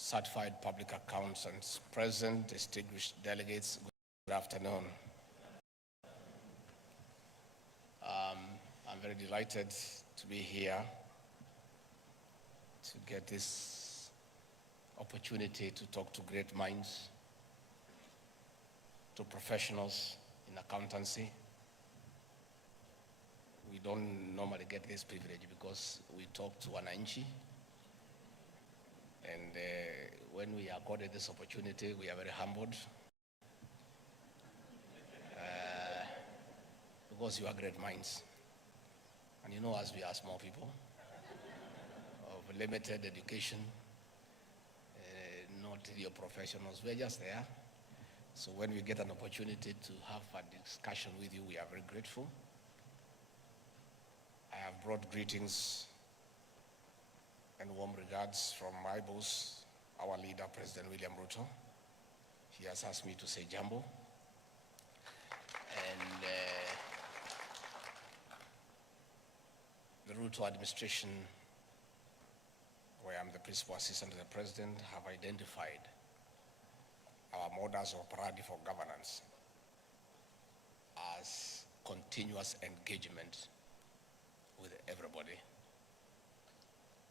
certified public accountants present, distinguished delegates, good afternoon. I'm very delighted to be here to get this opportunity to talk to great minds, to professionals in accountancy. We don't normally get this privilege because we talk to wananchi, and when we are accorded this opportunity, we are very humbled because you are great minds. And you know, as we are small people of limited education, not your professionals, we're just there. So when we get an opportunity to have a discussion with you, we are very grateful. I have brought greetings and warm regards from my boss, our leader, President William Ruto. He has asked me to say jambo. And the Ruto administration, where I'm the principal assistant to the president, have identified our modus operandi for governance as continuous engagement with everybody,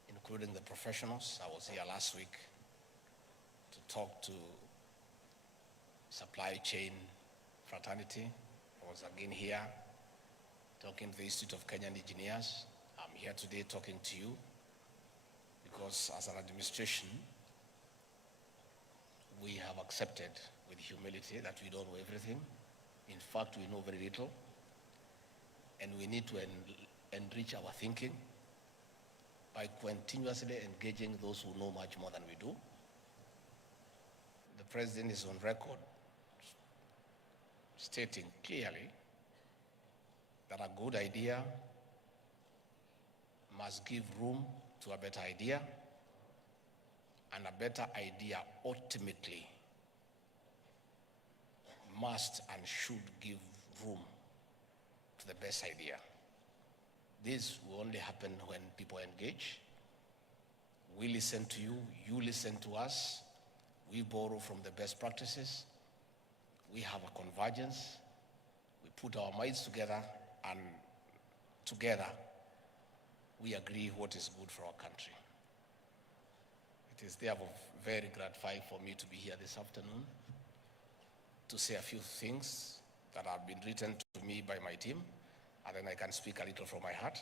including the professionals. I was here last week to talk to supply chain fraternity. I was again here talking to the Institute of Kenyan Engineers. I'm here today talking to you because as an administration, we have accepted with humility that we don't know everything. In fact, we know very little, and we need to enrich our thinking by continuously engaging those who know much more than we do. The president is on record stating clearly that a good idea must give room to a better idea, and a better idea ultimately must and should give room to the best idea. This will only happen when people engage. We listen to you, you listen to us, we borrow from the best practices, we have a convergence, we put our minds together, and together we agree what is good for our country. It is therefore very gratifying for me to be here this afternoon to say a few things that have been written to me by my team, and then I can speak a little from my heart.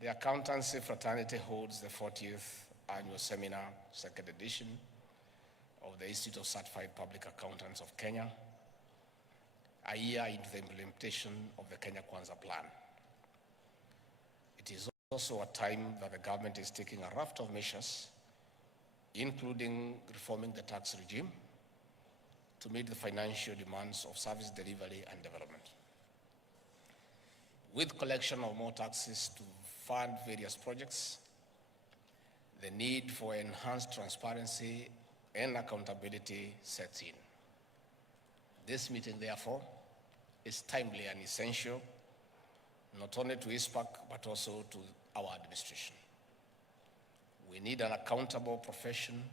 The Accountancy Fraternity holds the 40th annual seminar, second edition, of the Institute of Certified Public Accountants of Kenya, a year into the implementation of the Kenya Kwanza plan. It is also a time that the government is taking a raft of measures, including reforming the tax regime to meet the financial demands of service delivery and development. With collection of more taxes to fund various projects, the need for enhanced transparency and accountability sets in. This meeting, therefore, is timely and essential, not only to ISPAC, but also to our administration. We need an accountable profession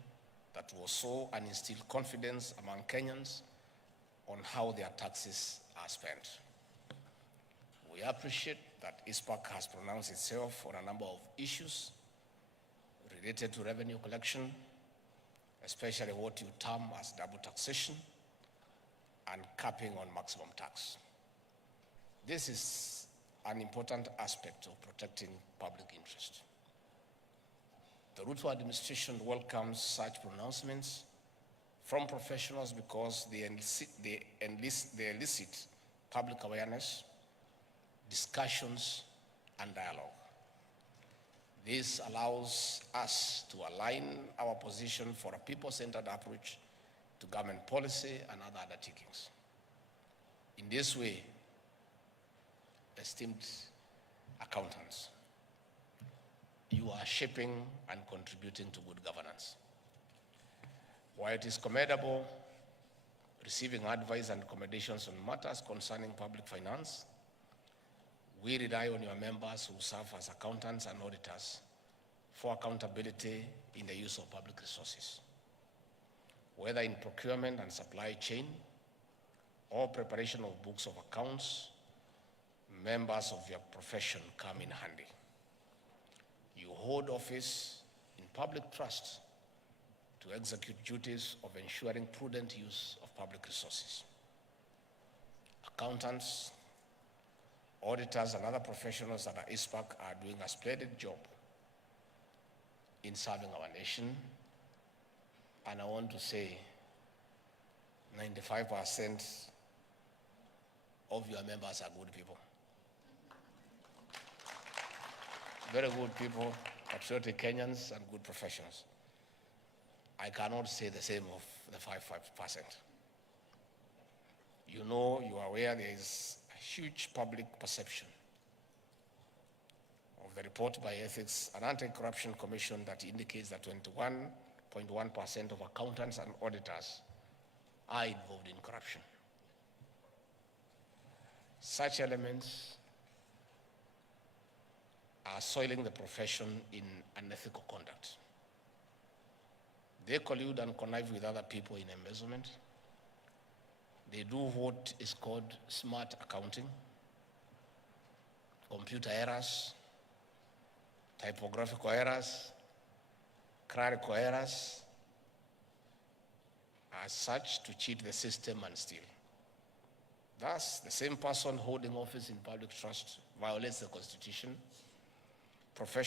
that will sow and instill confidence among Kenyans on how their taxes are spent. We appreciate that ISPAC has pronounced itself on a number of issues related to revenue collection, especially what you term as double taxation and capping on maximum tax. This is an important aspect of protecting public interest. The Ruto administration welcomes such pronouncements from professionals because they elicit public awareness, discussions, and dialogue. This allows us to align our position for a people-centered approach to government policy and other undertakings. In this way, esteemed accountants, you are shaping and contributing to good governance. While it is commendable receiving advice and recommendations on matters concerning public finance, We rely on your members who serve as accountants and auditors for accountability in the use of public resources, whether in procurement and supply chain or preparation of books of accounts. Members of your profession come in handy. You hold office in public trust to execute duties of ensuring prudent use of public resources. Accountants, auditors, and other professionals at ISPAC are doing a splendid job in serving our nation. And I want to say 95% of your members are good people. Very good people, patriotic Kenyans, and good professionals. I cannot say the same of the 5%. You know, you are aware there is a huge public perception of the report by Ethics and Anti-Corruption Commission that indicates that 21.1% of accountants and auditors are involved in corruption. Such elements are soiling the profession in unethical conduct. They collude and connive with other people in embezzlement. They do what is called smart accounting, computer errors, typographical errors, clerical errors, as such to cheat the system and steal. Thus, the same person holding office in public trust violates the Constitution, professional